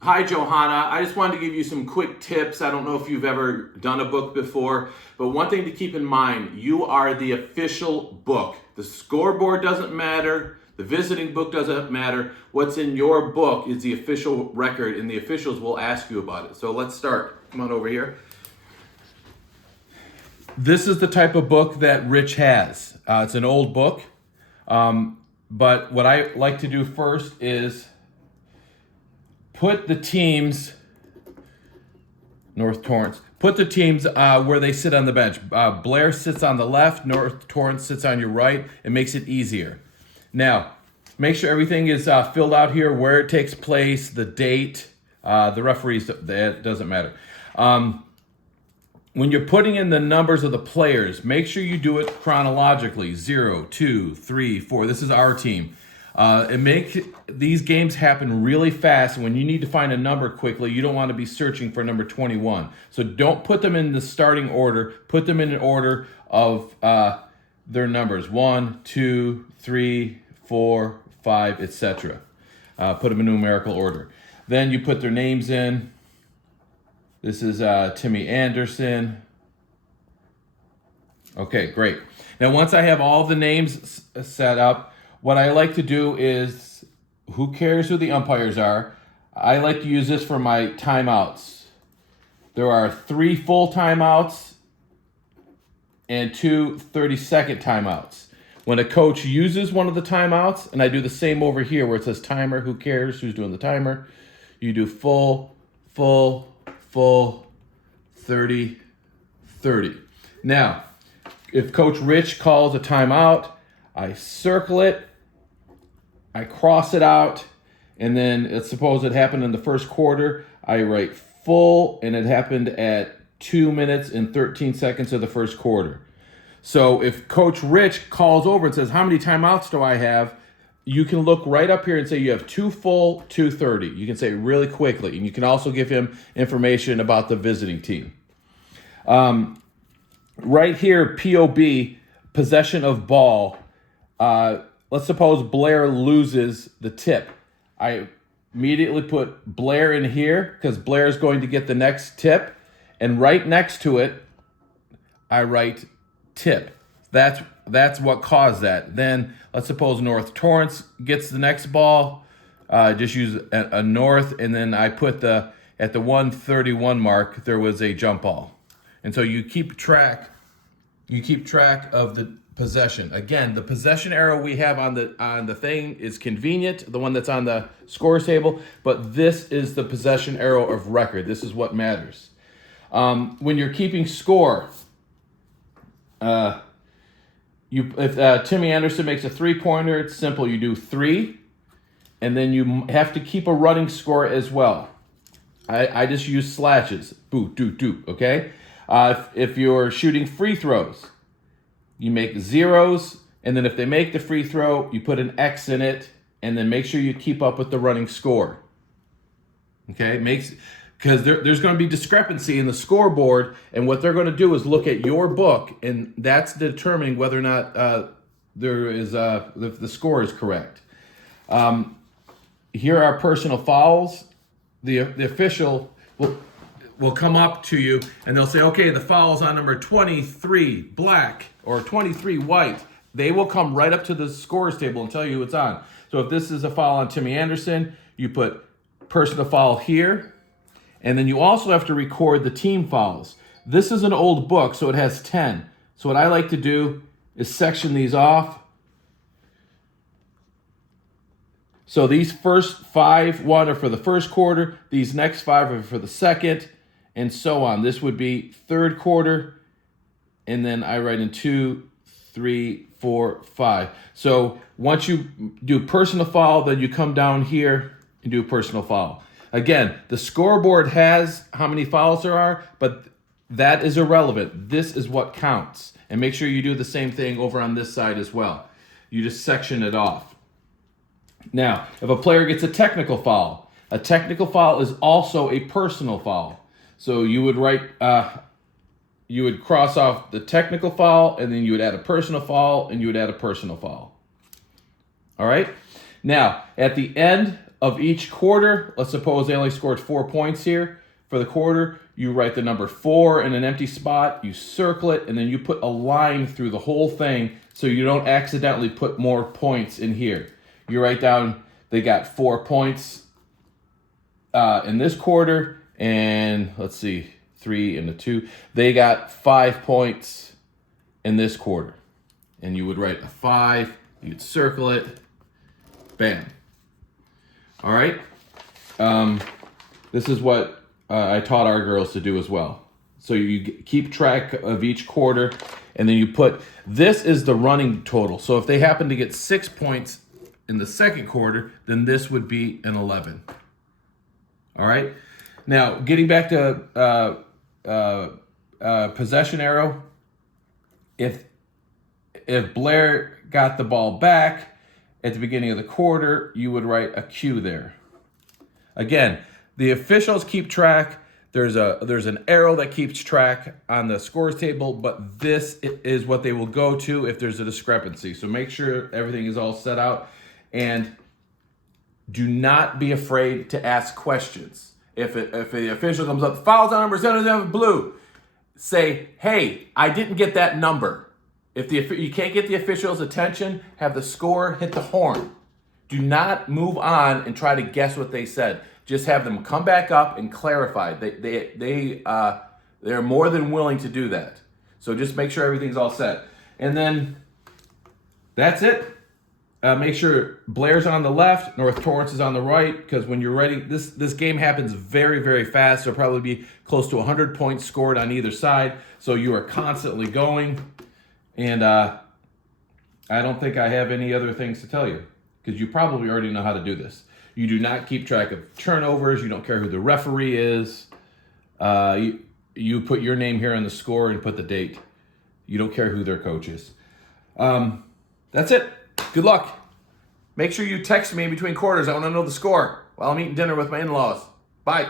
Hi, Johanna. I just wanted to give you some quick tips. I don't know if you've ever done a book before, but one thing to keep in mind, you are the official book. The scoreboard doesn't matter. The visiting book doesn't matter. What's in your book is the official record, and the officials will ask you about it. So let's start. Come on over here. This is the type of book that Rich has. It's an old book, but what I like to do first is put the teams, North Torrance, put the teams where they sit on the bench. Blair sits on the left, North Torrance sits on your right. It makes it easier. Now, make sure everything is filled out here, where it takes place, the date, the referees, that doesn't matter. When you're putting in the numbers of the players, make sure you do it chronologically. 0, 2, 3, 4. This is our team. It makes these games happen really fast. And when you need to find a number quickly, you don't want to be searching for number 21. So don't put them in the starting order. Put them in an order of their numbers. 1, 2, 3, 4, 5, etc. Put them in numerical order. Then you put their names in. This is Timmy Anderson. Okay, great. Now, once I have all the names set up, what I like to do is, who cares who the umpires are? I like to use this for my timeouts. There are 3 full timeouts and 2 30-second timeouts. When a coach uses one of the timeouts, and I do the same over here where it says timer, who cares who's doing the timer? You do full, 30, 30. Now, if Coach Rich calls a timeout, I circle it, I cross it out, and then let's suppose it happened in the first quarter. I write full, and it happened at 2 minutes and 13 seconds of the first quarter. So if Coach Rich calls over and says, how many timeouts do I have? You can look right up here and say you have 2 full, 2 30. You can say it really quickly, and you can also give him information about the visiting team. Right here, POB, possession of ball. Let's suppose Blair loses the tip. I immediately put Blair in here because Blair is going to get the next tip. And right next to it, I write tip. That's what caused that. Then let's suppose North Torrance gets the next ball. Just use a North, and then I put at the 131 mark, there was a jump ball. And so you keep track of the possession. Again, the possession arrow we have on the thing is convenient, the one that's on the scores table, but this is the possession arrow of record. This is what matters. When you're keeping score, if Timmy Anderson makes a 3-pointer, it's simple. You do 3, and then you have to keep a running score as well. I just use slashes. Boo, do, do, okay? If you're shooting free throws, you make zeros, and then if they make the free throw, you put an X in it, and then make sure you keep up with the running score. Okay? Because there's going to be discrepancy in the scoreboard, and what they're going to do is look at your book, and that's determining whether or not if the score is correct. Here are personal fouls. The official will come up to you, and they'll say, okay, the foul's on number 23 black or 23 white. They will come right up to the scores table and tell you it's on. So if this is a foul on Timmy Anderson, you put personal foul here. And then you also have to record the team fouls. This is an old book, so it has 10. So what I like to do is section these off. So these first 5, 1 are for the first quarter. These next 5 are for the second, and so on. This would be third quarter, and then I write in 2, 3, 4, 5. So once you do personal foul, then you come down here and do personal foul. Again, the scoreboard has how many fouls there are, but that is irrelevant. This is what counts. And make sure you do the same thing over on this side as well. You just section it off. Now, if a player gets a technical foul is also a personal foul. So you would you would cross off the technical foul, and then you would add a personal foul, and you would add a personal foul. All right? Now, at the end of each quarter, let's suppose they only scored 4 points here for the quarter, you write the number 4 in an empty spot, you circle it, and then you put a line through the whole thing so you don't accidentally put more points in here. You write down they got 4 points in this quarter, and let's see, 3 and a 2. They got 5 points in this quarter. And you would write a 5, you'd circle it, bam. All right? This is what I taught our girls to do as well. So you keep track of each quarter, and then you put, this is the running total. So if they happen to get 6 points in the second quarter, then this would be an 11. All right? Now, getting back to possession arrow, if Blair got the ball back at the beginning of the quarter, you would write a Q there. Again, the officials keep track. There's an arrow that keeps track on the scores table, but this is what they will go to if there's a discrepancy. So make sure everything is all set out, and do not be afraid to ask questions. If the official comes up, fouls on number 7 blue, say, hey, I didn't get that number. If you can't get the official's attention, have the scorer hit the horn. Do not move on and try to guess what they said. Just have them come back up and clarify. They're more than willing to do that. So just make sure everything's all set. And then that's it. Make sure Blair's on the left, North Torrance is on the right, because when you're ready, this game happens very, very fast. There'll probably be close to 100 points scored on either side. So you are constantly going. And I don't think I have any other things to tell you, because you probably already know how to do this. You do not keep track of turnovers. You don't care who the referee is. You put your name here on the score and put the date. You don't care who their coach is. That's it. Good luck. Make sure you text me in between quarters. I want to know the score while I'm eating dinner with my in-laws. Bye.